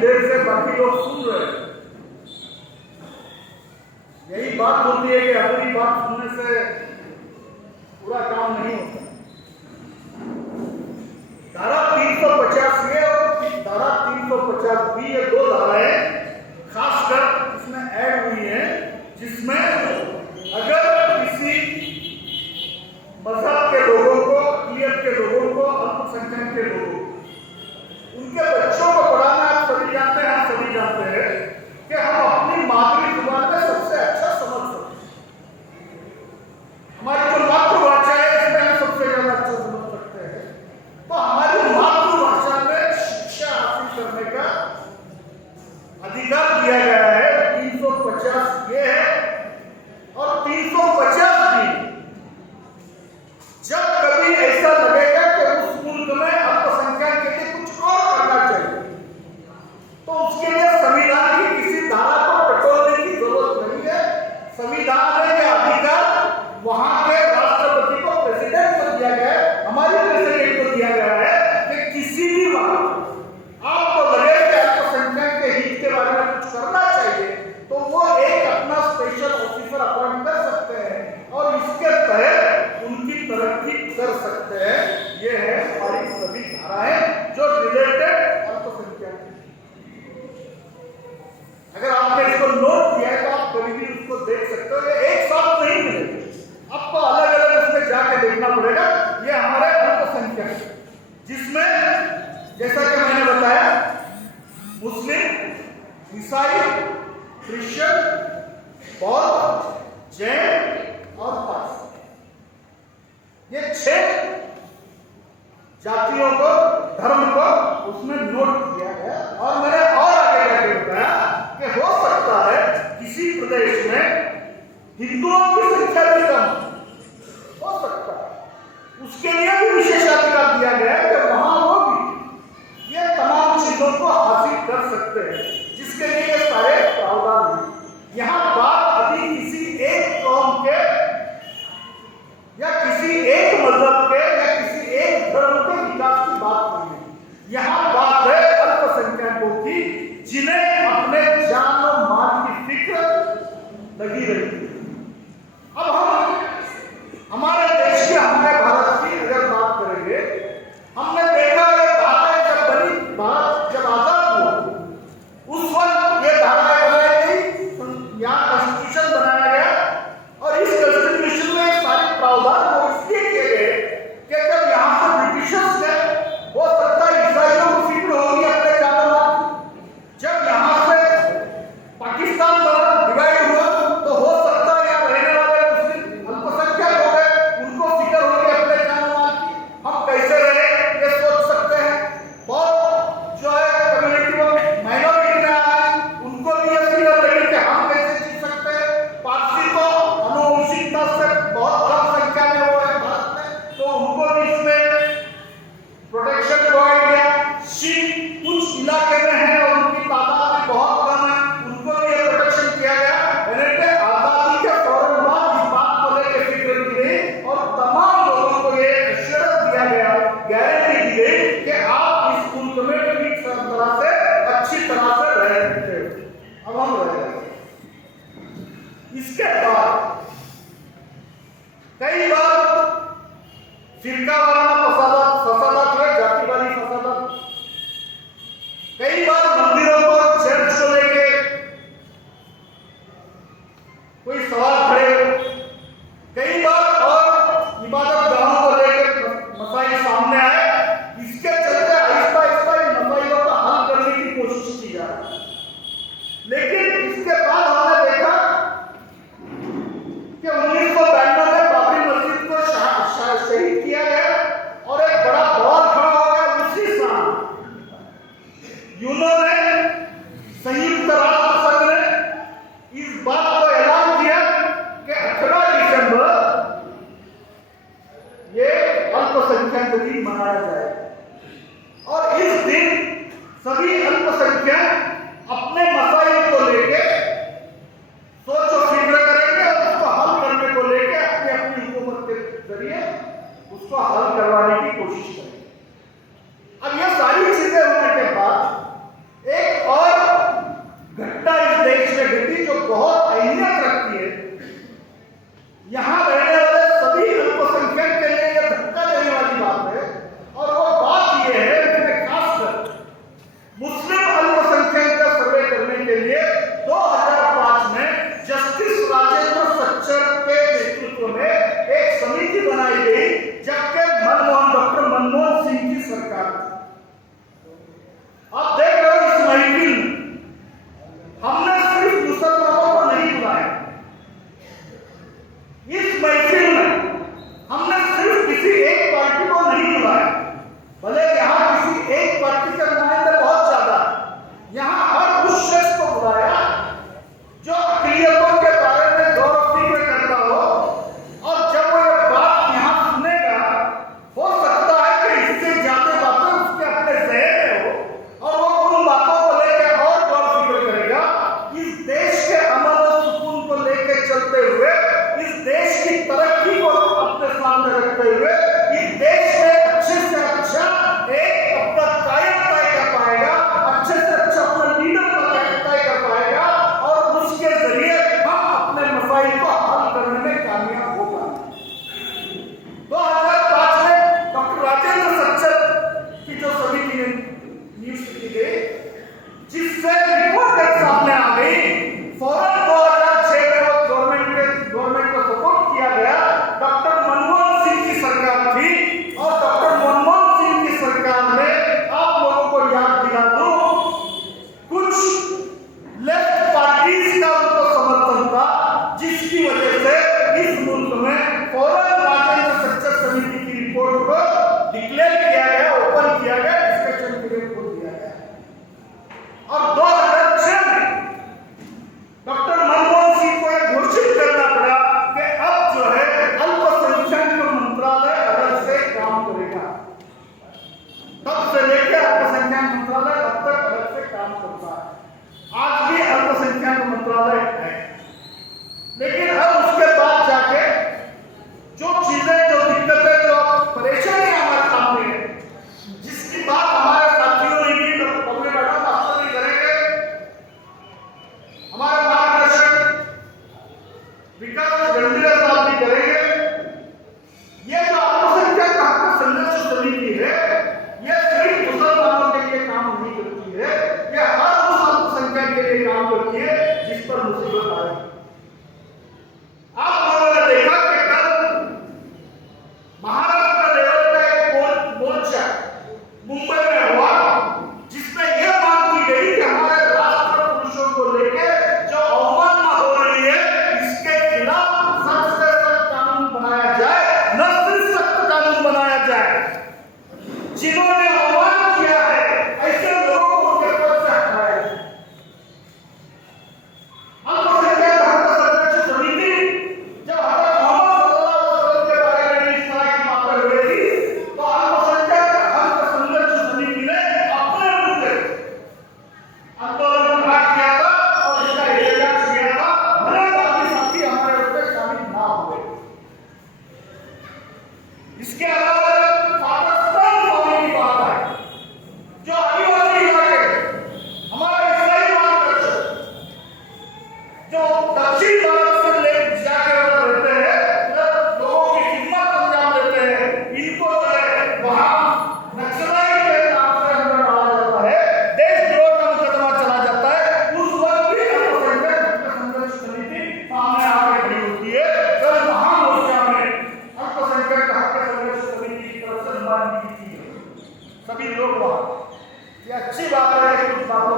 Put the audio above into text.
देर से बाकी लोग सुन रहे हैं। यही बात होती है कि अपनी बात सुनने से पूरा काम नहीं होता। धारा 350 ये और धारा 350 भी, ये दो धाराएं खासकर इसमें ऐड हुई है, जिसमें अगर किसी मजहब के लोगों को, अक़लियत के लोगों को, अल्पसंख्यक के लोगों को, उनके बच्चों को पढ़ाना, आप सभी जानते हैं, हम सभी जानते हैं कि हम अपनी मातृ जुबान में सबसे अच्छा समझ सकते हैं। हमारी जो मातृभाषा है इसमें हम सबसे ज्यादा अच्छा समझ सकते हैं। तो हमारी मातृभाषा में शिक्षा हासिल करने का अधिकार दिया गया है। 350 ये है और 350 भी, जब कभी ऐसा लगेगा कि उस मुल्क में अल्पसंख्यक के लिए कुछ और करना चाहिए, तो उसके लिए संविधान की किसी धारा को टटोलने की जरूरत नहीं है। संविधान में यह अधिकार वहां के राष्ट्रपति को, प्रेसिडेंट को दिया गया है, हमारे प्रेसिडेंट को दिया गया है कि किसी भी वक्त आपको लगे कि अल्पसंख्यक के हित के बारे में कुछ करना चाहिए, तो वो एक अपना स्पेशल ऑफिसर अपॉइंट कर सकते हैं और इसके तहत उनकी तरक्की कर सकते हैं। ये है हमारी सभी धाराएं जो रिलेटेड अल्पसंख्यक हैं। अगर आपने इसको नोट किया है तो आप कभी भी उसको देख सकते हो। ये एक साथ नहीं मिलेगा, आपको अलग अलग उसमें जाके देखना पड़ेगा। ये हमारे अल्पसंख्यक, जिसमें जैसा कि मैंने बताया, मुस्लिम, ईसाई, क्रिश्चियन, बौद्ध, जैन और पारसी, ये 6 जातियों को, धर्म को उसमें नोट किया गया। और मैंने और आगे जाके बताया कि हो सकता है किसी प्रदेश में हिंदुओं की संख्या भी कम हो सकता है, उसके लिए भी विशेषाधिकार दिया गया है कि वहां वो भी ये तमाम चीजों को हासिल कर सकते हैं, जिसके लिए ये सारे प्रावधान हैं। यहाँ बात अभी किसी एक कौम के या किसी एक मजहब के या किसी एक धर्म के विकास की बात नहीं है। यहाँ बात है अल्पसंख्यकों की, जिन्हें अपने जान और माल की फिक्र लगी रहती है। अब हम हमारे देश की, हमारे भारत की अगर बात करेंगे, हमने देखा है धाराएं जब बनी, भारत जब आजाद हुआ, उस वक्त ये धाराएं बनाई गई, यहाँ कॉन्स्टिट्यूशन बनाया गया और इस कॉन्स्टिट्यूशन में सारे प्रावधान वो इसलिए किए गए कि जब यहाँ से ब्रिटिशर्स ने, हो सकता है ईसाइयों को फिक्र होगी अपने जानवर, जब यहाँ से पाकिस्तान डिवाइड हुआ तो हो सकता है यहाँ रहने वाले मुस्लिम अल्पसंख्यक हो गए, उनको फिक्र होगी अपने जानवर की, हम कैसे रहे ये सोच सकते हैं। बहुत जो है कम्युनिटी में माइनॉरिटी में आए, उनको भी ये फिक्र लगी कि हम कैसे जी सकते हैं। पारसी तो आनुवंशिकता से बहुत कम संख्या में वो है भारत में, तो उनको भी इसमें प्रोटेक्शन प्रोवाइड किया। सिख कुछ इलाके में है और उनकी तादाद भी बहुत कम है, उनको भी ये प्रोटेक्शन किया गया। यानी आजादी के फौरन बाद इस बात को लेकर फिक्र की गई और तमाम लोगों को ये एश्योरेंस दिया गया, गारंटी दी गई कि आप इस मुल्क में ठीक तरह से, अच्छी तरह से रह सकते हो। अब हम रह रहे हैं। इसके बाद कई बार फिरकावाराना फसादात हुए, जातिवादी फसादात, कई बार मंदिरों को, चर्च को लेके कोई सवाल खड़े हुए, कई बार और इबादत गाहों को लेकर मसाइल सामने आए। इसके चलते आहिस्ता आहिस्ता इन मसाइलों का हल करने की कोशिश की जा रही है। लेकिन इसके बाद हमने देखा कि 1992 में बाबरी मस्जिद को शहीद किया गया और एक जिन्होंने अवमान किया है, ऐसे लोगों को उनके पद से हटाया। अल्पसंख्यक हक संरक्षण समिति जब हजरत मोहम्मद सल्लल्लाहु अलैहि वसल्लम के बारे में इस तरह की बातें हो रही थी, तो अल्पसंख्यक हक संरक्षण समिति ने अपने मुद्दे आंदोलन खड़ा किया था और इसका एजेंडा किया था, भले बाकी साथी हमारे उसमें शामिल ना हुए। इसके अलावा पाकिस्तान होने की बात है, जो आदिवासी इलाके हमारे इस्लामी मार्गदर्शक जो दक्षिण भारत से ले जाकर रहते हैं, जब लोगों की खिदमत अंजाम देते हैं, इनको जो है वहां नक्सलाइट के नाम से अंदर डाला जाता है, देशद्रोह का मुकदमा चला जाता है। उस वक्त भी अल्पसंख्यक हक संरक्षण समिति सामने आकर खड़ी होती है। कल महामोर्चा में अल्पसंख्यक हक संरक्षण समिति की तरफ से नुमाइंदगी की है सभी लोग वहां। ये अच्छी बात है कि कुछ बातों